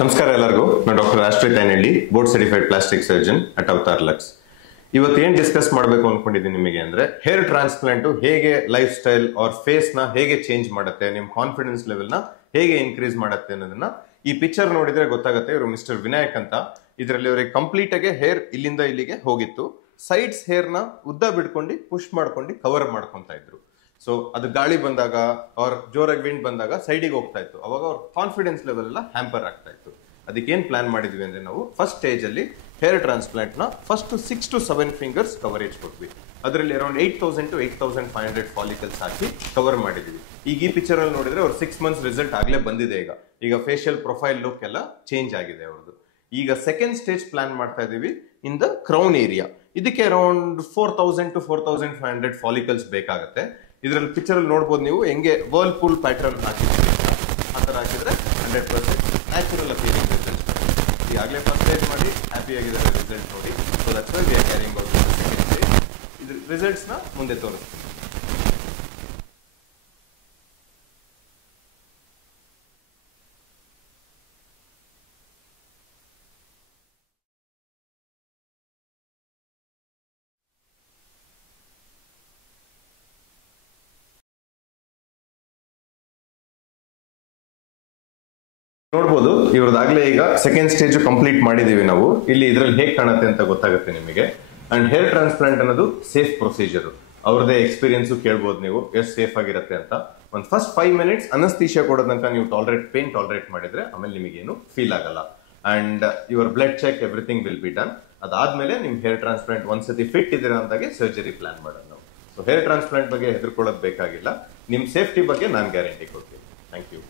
ನಮಸ್ಕಾರ ಎಲ್ಲರಿಗೂ. ನಾನು doctor Astrith Ainahalli, board certified plastic surgeon at Avatar Luxe. ಇವತ್ತು ಏನ್ ಡಿಸ್ಕಸ್ ಮಾಡಬೇಕು ಅನ್ಕೊಂಡಿದ್ದೀನಿ ನಿಮಗೆ ಅಂದ್ರೆ, ಹೇರ್ ಟ್ರಾನ್ಸ್ಪ್ಲಾಂಟ್ ಹೇಗೆ ಲೈಫ್ ಸ್ಟೈಲ್ ಆರ್ ಫೇಸ್ ನ ಹೇಗೆ ಚೇಂಜ್ ಮಾಡುತ್ತೆ, ನಿಮ್ ಕಾನ್ಫಿಡೆನ್ಸ್ ಲೆವೆಲ್ ನ ಹೇಗೆ ಇನ್ಕ್ರೀಸ್ ಮಾಡುತ್ತೆ ಅನ್ನೋದನ್ನ ಈ ಪಿಕ್ಚರ್ ನೋಡಿದ್ರೆ ಗೊತ್ತಾಗುತ್ತೆ. ಇವರು ಮಿಸ್ಟರ್ ವಿನಾಯಕ್ ಅಂತ. ಇದರಲ್ಲಿ ಅವರಿಗೆ ಕಂಪ್ಲೀಟ್ ಆಗಿ ಹೇರ್ ಇಲ್ಲಿಂದ ಇಲ್ಲಿಗೆ ಹೋಗಿತ್ತು. ಸೈಡ್ಸ್ ಹೇರ್ ನ ಉದ್ದ ಬಿಡ್ಕೊಂಡು ಪುಷ್ ಮಾಡ್ಕೊಂಡು ಕವರ್ ಮಾಡ್ಕೊಂತ ಇದ್ರು. ಸೊ ಅದು ಗಾಳಿ ಬಂದಾಗ ಅವ್ರ ಜೋರಾಗಿ ವಿಂಡ್ ಬಂದಾಗ ಸೈಡಿಗೆ ಹೋಗ್ತಾ ಇತ್ತು. ಅವಾಗ ಅವ್ರ ಕಾನ್ಫಿಡೆನ್ಸ್ ಲೆವೆಲ್ ಎಲ್ಲ ಹ್ಯಾಂಪರ್ ಆಗ್ತಾ ಇತ್ತು. ಅದಕ್ಕೆ ಏನ್ ಪ್ಲಾನ್ ಮಾಡಿದ್ವಿ ಅಂದ್ರೆ, ನಾವು ಫಸ್ಟ್ ಸ್ಟೇಜ್ ಅಲ್ಲಿ ಹೇರ್ ಟ್ರಾನ್ಸ್ಪ್ಲಾಂಟ್ ನ ಫಸ್ಟ್ 6 to 7 ಫಿಂಗರ್ಸ್ ಕವರೇಜ್ ಕೊಟ್ವಿ. ಅದರಲ್ಲಿ around 8,000 to 8,500 follicles hockey cover ಮಾಡಿದ್ವಿ. ಈಗ ಈ ಪಿಕ್ಚರ್ ಅಲ್ಲಿ ನೋಡಿದ್ರೆ ಅವ್ರ 6 months ರಿಸಲ್ಟ್ ಆಗ್ಲೇ ಬಂದಿದೆ. ಈಗ ಫೇಶಿಯಲ್ ಪ್ರೊಫೈಲ್ ಲುಕ್ ಎಲ್ಲ ಚೇಂಜ್ ಆಗಿದೆ ಅವ್ರದ್ದು. ಈಗ ಸೆಕೆಂಡ್ ಸ್ಟೇಜ್ ಪ್ಲಾನ್ ಮಾಡ್ತಾ ಇದೀವಿ ಇನ್ ದ ಕ್ರೌನ್ ಏರಿಯಾ. ಇದಕ್ಕೆ ಅರೌಂಡ್ 4,000 to 4,500 ಫಾಲಿಕಲ್ಸ್ ಬೇಕಾಗುತ್ತೆ. ಇದರಲ್ಲಿ ಪಿಕ್ಚರ್ ಅಲ್ಲಿ ನೋಡ್ಬೋದು ನೀವು ಹೆಂಗೆ ವರ್ಲ್ ಪೂಲ್ ಪ್ಯಾಟರ್ನ್ ಹಾಕಿದ್ರೆ ಆ ಥರ ಹಾಕಿದ್ರೆ 100% ನ್ಯಾಚುರಲ್ ಅಪಿಯರಿಂಗ್ ರಿಸಲ್ಟ್. ಈಗಾಗಲೇ ಫಸ್ಟ್ ಸ್ಟೇಜ್ ಮಾಡಿ ಹ್ಯಾಪಿ ಆಗಿದ್ದಾರೆ ರಿಸಲ್ಟ್ ನೋಡಿ. So that's why we are carrying out second stage. ಇದ್ರ ರಿಸಲ್ಟ್ಸ್ ನ ಮುಂದೆ ತೋರಿಸ್ತೀವಿ. ನೋಡ್ಬೋದು ಇವ್ರದಾಗ್ಲೇ ಈಗ ಸೆಕೆಂಡ್ ಸ್ಟೇಜ್ ಕಂಪ್ಲೀಟ್ ಮಾಡಿದೀವಿ ನಾವು. ಇಲ್ಲಿ ಇದ್ರಲ್ಲಿ ಹೇಗೆ ಕಾಣುತ್ತೆ ಅಂತ ಗೊತ್ತಾಗುತ್ತೆ ನಿಮಗೆ. ಅಂಡ್ ಹೇರ್ ಟ್ರಾನ್ಸ್ಪ್ಲಾಂಟ್ ಅನ್ನೋದು ಸೇಫ್ ಪ್ರೊಸೀಜರ್. ಅವ್ರದೇ ಎಕ್ಸ್ಪೀರಿಯನ್ಸ್ ಕೇಳ್ಬೋದು ನೀವು ಎಷ್ಟು ಸೇಫ್ ಆಗಿರುತ್ತೆ ಅಂತ. ಒಂದು ಫಸ್ಟ್ 5 minutes ಅನಸ್ಥೀಶಿಯಾ ಕೊಡೋ ತನಕ ನೀವು ಪೇನ್ ಟಾಲರೇಟ್ ಮಾಡಿದ್ರೆ ಆಮೇಲೆ ನಿಮಗೇನು ಫೀಲ್ ಆಗಲ್ಲ. And your blood check everything will be done. ಅದಾದ್ಮೇಲೆ ನಿಮ್ ಹೇರ್ ಟ್ರಾನ್ಸ್ಪ್ಲಾಂಟ್ ಒಂದ್ಸತಿ ಫಿಟ್ ಇದೀರಾ ಅಂದಾಗೆ ಸರ್ಜರಿ ಪ್ಲಾನ್ ಮಾಡೋದು ನಾವು. ಸೊ ಹೇರ್ ಟ್ರಾನ್ಸ್ಪ್ಲಾಂಟ್ ಬಗ್ಗೆ ಹೆದರ್ಕೊಳ್ಳೋದು ಬೇಕಾಗಿಲ್ಲ. ನಿಮ್ ಸೇಫ್ಟಿ ಬಗ್ಗೆ ನಾನು ಗ್ಯಾರಂಟಿ ಕೊಡ್ತೀನಿ. Thank you.